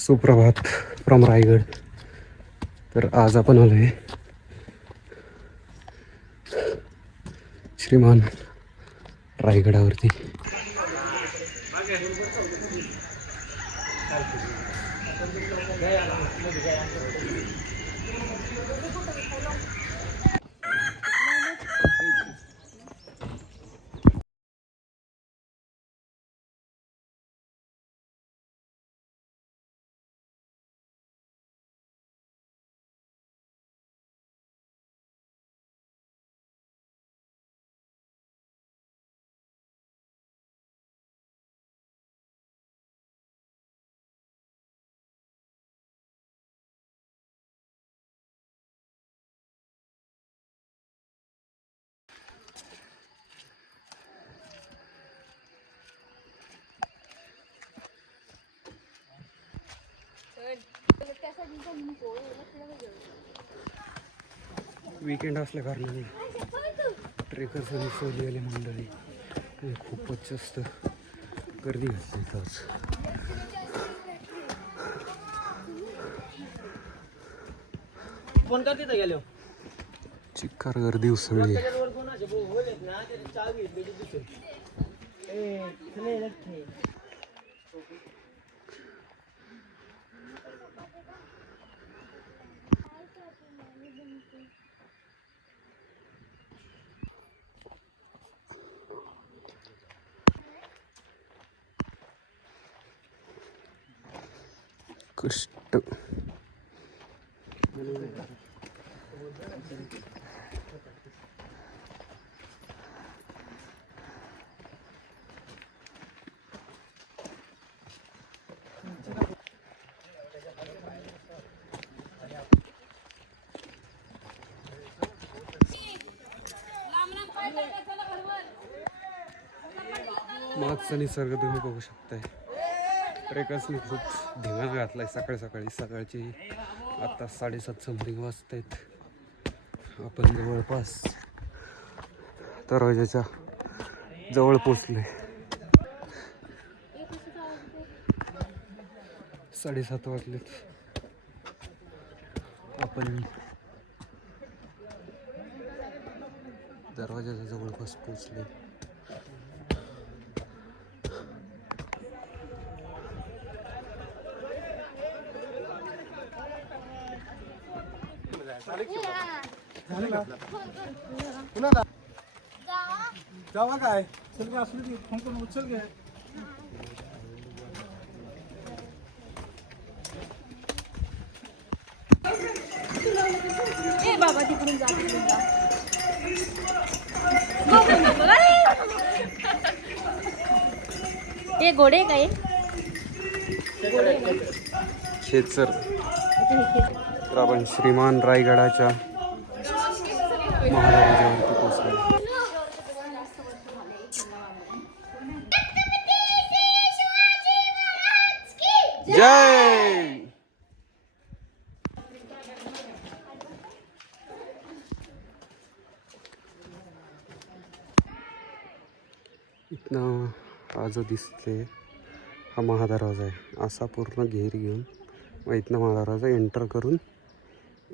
सुप्रभात फ्रॉम रायगड. तर आज आपण आलो आहे श्रीमान रायगडावरती. वीकेंड असल्या कारणाने ट्रेकर्स आणि सहलीवाले मंडळी हे खूपच जास्त गर्दी घातली आज. फोन करते गेलो चिक्कार गर्दी उसळली. कष्ट मागचा निसर्ग तुम्ही बघू शकताय. ट्रेकर्सनी खूप धिंगाणा घातलाय सकाळची आता 7:30 समथिंग वाजतायत. आपण जवळपास दरवाजाच्या जवळ पोचले. 7:30 वाजलेत. आपण दरवाजाच्या जवळपास पोचले. जावा काय चल गे असू दे फोन करून उचल गे. ए बाबा तिकडून जा तिकडून जा. हे घोडे काय खेचर. तर आपण श्रीमान रायगडाच्या महाराजावरती पोचलो. जय. इथनं हा जो दिसते हा महादरवाजा आहे. असा पूर्ण घेर घेऊन मग इथनं महादरवाजा एंटर करून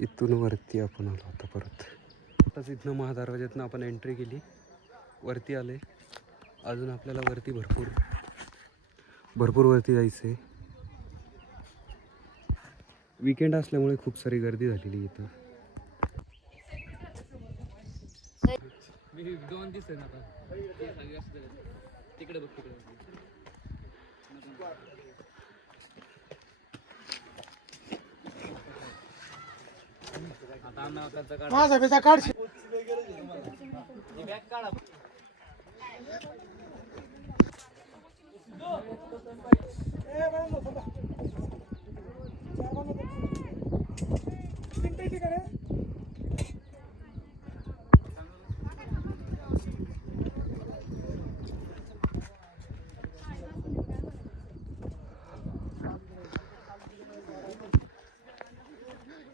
इथून वरती आपण आलो होता परत. आताच इथनं महादरवाज्यातनं आपण एंट्री केली, वरती आले. अजून आपल्याला वरती भरपूर वरती जायचं आहे. वीकेंड असल्यामुळे खूप सारी गर्दी झालेली इथं. दोन दिसत ना तिकडे बघ तिकडे. माझा बेचा काढ.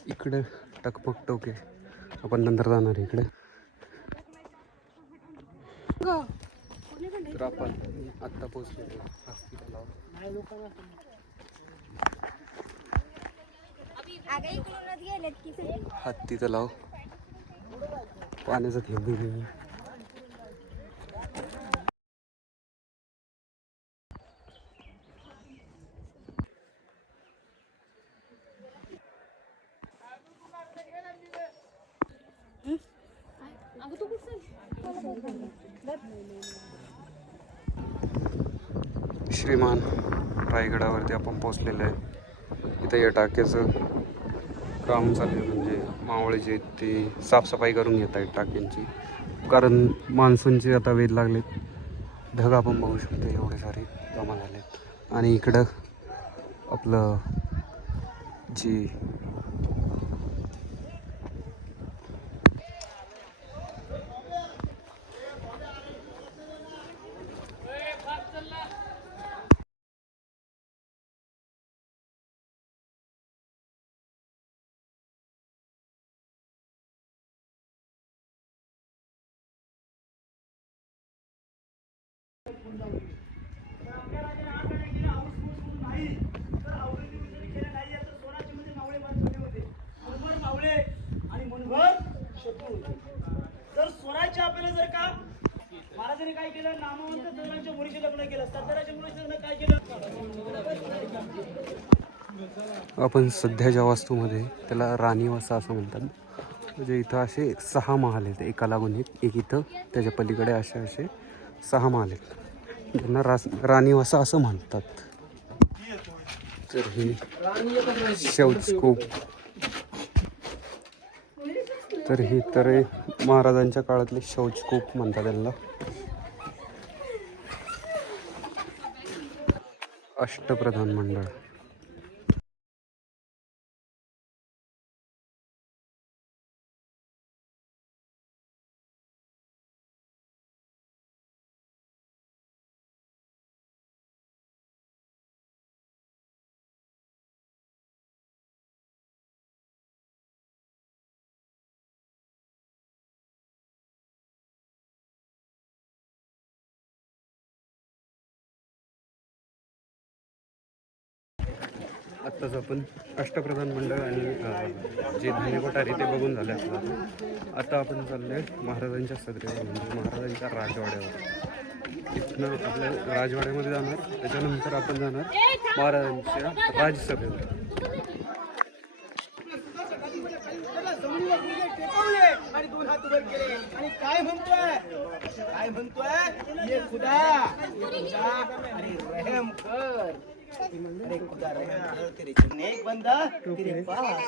इकडे टकमक टोके आपण नंतर जाणार आहे इकडे. तर आपण आत्ता पोचलेलो हॉस्पिटलला. हत्ती तलाव पाण्याचा थेंब नाही. श्रीमान रायगडावरती आपण पोहोचलेलं आहे. इथं या टाक्याचं काम चालू आहे, म्हणजे मावळे जे आहेत ते साफसफाई करून घेत आहेत टाक्यांची, कारण मान्सूनचे आता वेध लागलेत. ढग आपण बघू शकतो एवढे सारे जमा झालेत. आणि इकडं आपलं जी जर सोनाचे आपल्याला जर का महाराजांनी काय केलं, नामवंत तरुणांच्या मुलीचे लग्न केलं, सरदाराच्या मुलीचे लग्न काय केलं. आपण सध्या ज्या वास्तूमध्ये त्याला राणीवासा असं म्हणतात, म्हणजे इथं असे 6 महाल आहेत, एका लागून एक इथं, त्याच्या पलीकडे असे 6 महाल आहेत, ज्यांना राणीवासा असं म्हणतात. तर ही शौचकूप, तर ही तर महाराजांच्या काळातले शौचकूप म्हणतात त्यांना. अष्टप्रधान मंडळ. आत्ताच आपण अष्टप्रधान मंडळ आणि जे धान्य कोठारी ते बघून झाले आपल्याला. आता आपण चाललो आहे महाराजांच्या सदरेवर, म्हणजे महाराजांच्या राजवाड्यावर. इथनं आपल्या राजवाड्यामध्ये जाणार, त्याच्यानंतर आपण जाणार महाराजांच्या राजसभेवर. आणि 2 हात वर केले आणि काय म्हणतोय ये खुदा, अरे रहम कर, अरे खुदा रहम कर, तेरे नेक बंदा तेरे पास.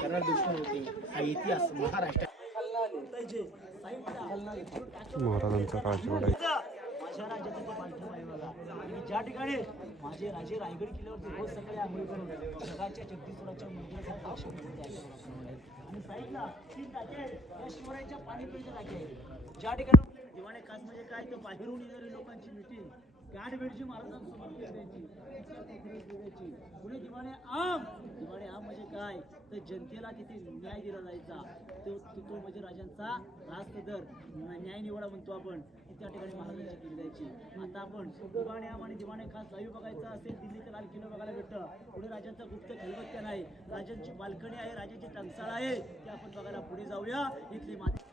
करणार दुश्मन होते हा इतिहास महाराष्ट्र. महाराजांचा राजवाडा. माझ्या राज्याचा तो बांधव आहे बघा. आणि ज्या ठिकाणी माझे राजे रायगड किल्ल्यावरती रोज सकाळी आंघोळ करून जगाच्या जगदीश्वराच्या मंदिराचा दर्शन घेतात. आणि साईडला 3 टाके आहेत, या शिवरायांच्या पाणीपुरीच्या टाके आहेत. ज्या ठिकाणी दिवाणे खास म्हणजे काय, तर बाहेरून येणारी लोकांची मिटिंग गाठभेटची महाराजांसमोर करायची. पुढे दिवाणे आम म्हणजे काय, तर जनतेला तिथे न्याय दिला जायचा. तो म्हणजे राजांचा राजसदर न्याय निवाडा म्हणतो आपण, त्या ठिकाणी महाराजांची केली जायची. आता आपण दिवाणे आम आणि दिवाणे खास लाईव्ह बघायचा असेल, दिल्लीचं लाल किल्ला बघायला भेटतं. पुढे राजांचा गुप्त खलबत्त्या नाही, राजांची बाल्कनी आहे, राजांची टंकसाळ आहे, ते आपण बघायला पुढे जाऊया. इथली माती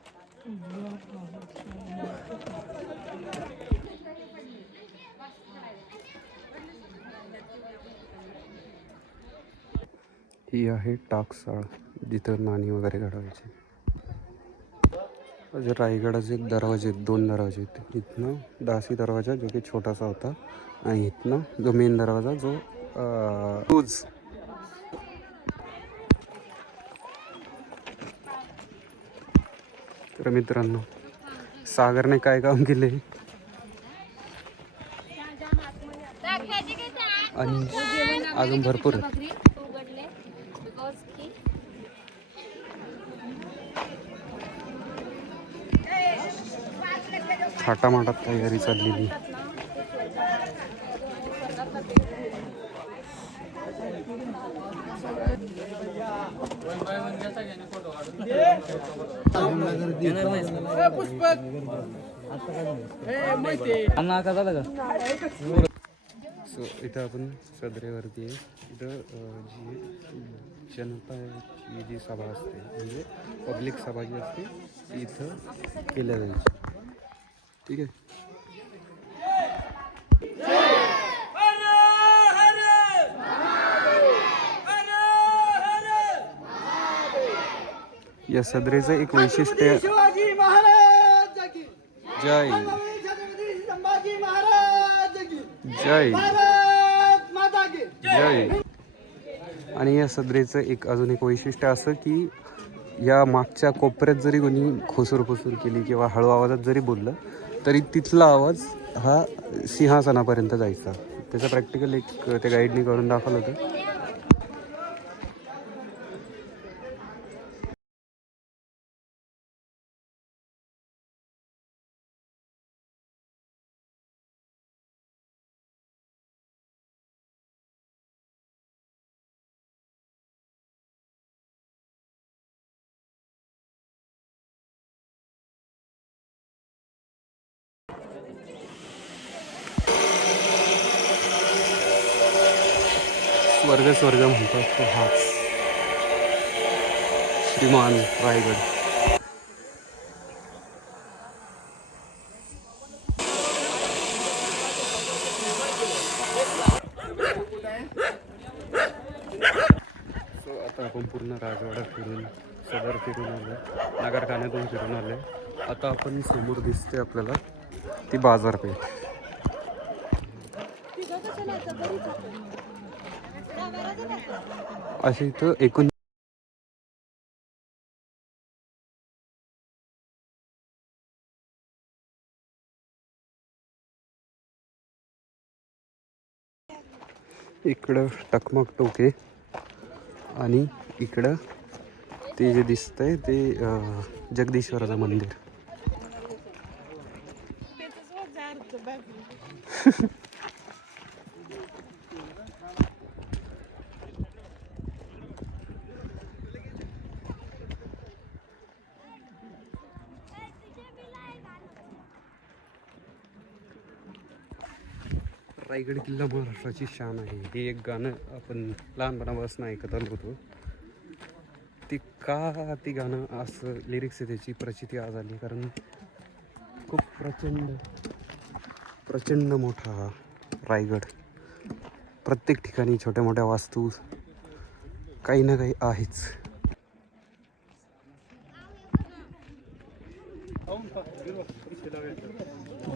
ही आहे टाकसाळ, जिथं नाणी वगैरे घडवायची. रायगडाचे एक दरवाजे आहेत, 2 दरवाजे आहेत. इथनं दासी दरवाजा जो की छोटासा होता, आणि इथनं जो मेन दरवाजा जो रोज. तर मित्रांनो, सागरने काय काम केले आणि अजून भरपूर थाटामाटात तयारी चाललेली. सो इथं आपण सदरेवरती आहे. इथं जी जनताची जी सभा असते म्हणजे पब्लिक सभा जी असते ती इथं केल्या जायची. ठीक आहे. या सदरेचं एक वैशिष्ट्य शिवाजी महाराज की जय छत्रपती संभाजी महाराज की जय भारत माता की जय. आणि या सदरेचं अजून एक वैशिष्ट्य असं की या मागच्या कोपऱ्यात जरी कोणी खोसूर केली किंवा हळू आवाजात जरी बोललं तरी तिथला आवाज हा सिंहासनापर्यंत जायचा. त्याचं प्रॅक्टिकल एक त्या गाईडनी करून दाखवलं होतं. स्वर्ग म्हणतात तो हाच श्रीमान रायगड. सो आता आपण पूर्ण राजवाडा फिरून सदर फिरून आलो, नगरखान्यातून फिरून आले. आता आपण समोर दिसते आपल्याला ती बाजारपेठ. असे इथं एकूण इकडं टकमक टोके आणि इकडं ते जे दिसतंय ते जगदीश्वराचं मंदिर. रायगड किल्ला महाराष्ट्राची शान आहे हे एक गाणं आपण लहानपणापासून ऐकत आलो होतो. ती गाणं असं लिरिक्स आहे त्याची प्रचिती आज आली कारण खूप प्रचंड मोठा हा रायगड. प्रत्येक ठिकाणी छोट्या मोठ्या वास्तू काही ना काही आहेच.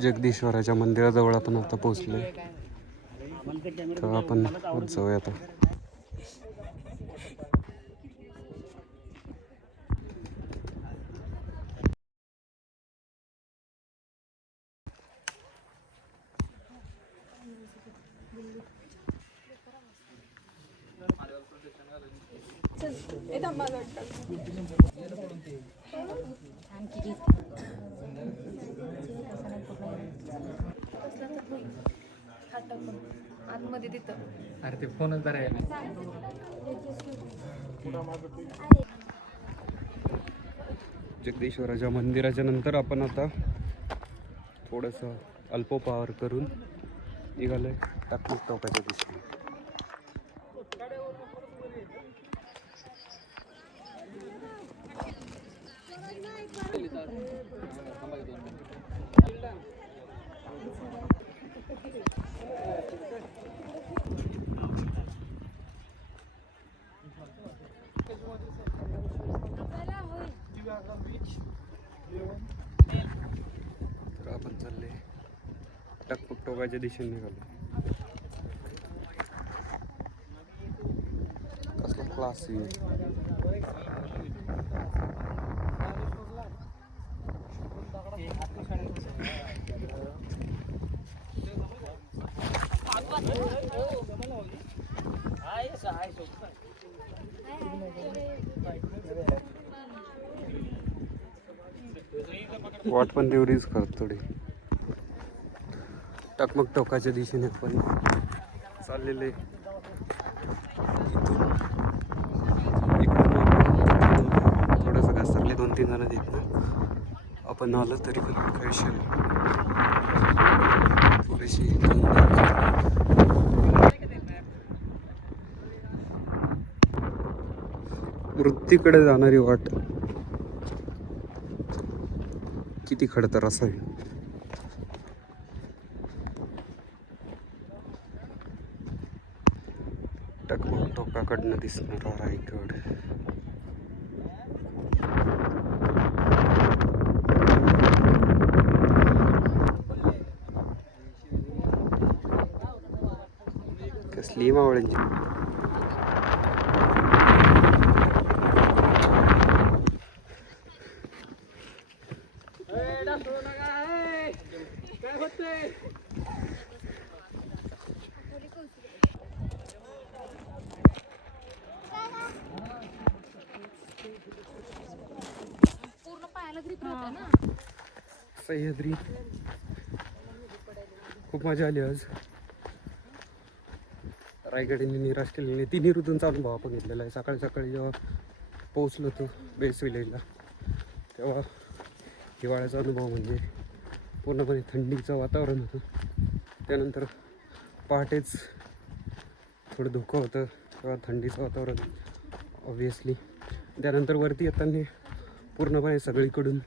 जगदीश्वराच्या मंदिराजवळ आपण आता पोहोचलोय, तर आपण जाऊया आता. आतमध्ये तिथं अरे ते फोनच बरं आहे. जगदीश्वराच्या मंदिराच्या नंतर आपण आता थोडंसं अल्पोपहार करून निघालोय टकमक टोकाच्या दिशेने. तर आपण चालले टकमक टोकाच्या दिशेने निघालो. कसला क्लास वाट पण तेवढीच थोडी. टकमक टोकाच्या दिशेने आपण चाललेले. इकडून थोडंसं घसरले 2-3 जण तिथनं आपण आलो तरी पण काही विषय नाही. थोडीशी मृत्यूकडे जाणारी वाट किती खडतर असावी. टकमक टोकाकडनं दिसणारा रायगड. कसली मावळ्यांची पूर्ण पायाला ग्रिप होतं ना. सह्याद्री. खूप मजा आली आज. रायगडीने निराश केलेली तिन्ही ऋतूंचा अनुभव आपण घेतलेला आहे. सकाळी सकाळी जेव्हा पोहोचलो होतो बेस विलेजला तेव्हा हिवाळ्याचा अनुभव म्हणजे पूर्णपणे थंडीचं वातावरण होतं. त्यानंतर पहाटेच थोडं धुकं होतं तेव्हा थंडीचं वातावरण ऑब्वियसली. त्यानंतर वरती येताना पूर्णपणे सगळीकडून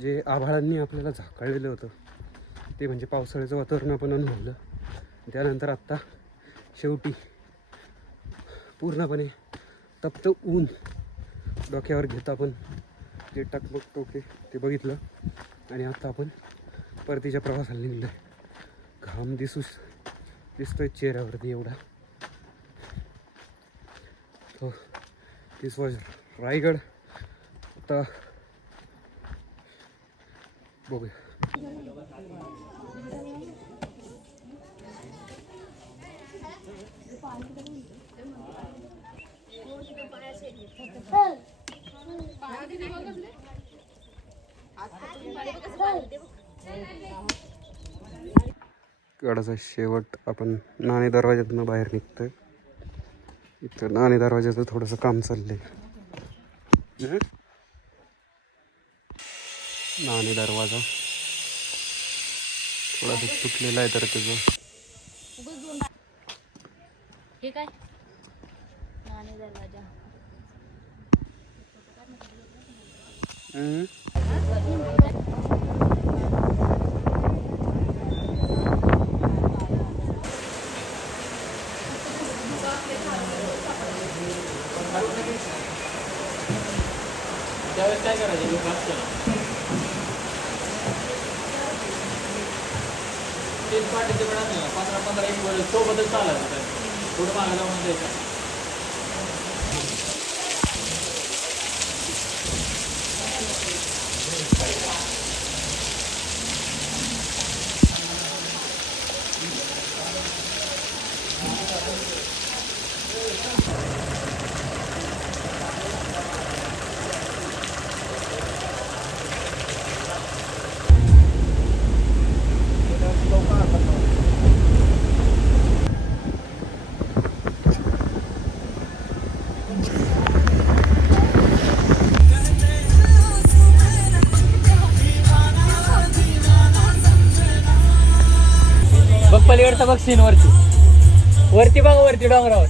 जे आभाळांनी आपल्याला झाकळलेलं होतं ते म्हणजे पावसाळ्याचं वातावरण आपण अनुभवलं. त्यानंतर आत्ता शेवटी पूर्णपणे तप्त ऊन डोक्यावर घेत आपण जे टकमक टोके ते बघितलं आणि आता आपण परतीच्या प्रवासाला निघलो आहे. घाम दिसतोय चेहऱ्यावरती एवढा. तो दिस वॉज रायगड. आता बघूया. गडाचा शेवट आपण नाणे दरवाज्यातून बाहेर निघतोय. इथं नाणे दरवाज्याचं थोडंसं काम चाललंय. नाणे दरवाजा थोडासा तुटलेला आहे तर त्याचं. हे काय नाणे दरवाजा. त्यावेळेस काय करायचं तेच पाठीचे वेळा 15-15 एक वेळ सोबतच चालायचं काय थोडं मागं जाऊन द्यायचं. बघ पलीकडचं बघ सीन वरती बघा वरती डोंगरावर.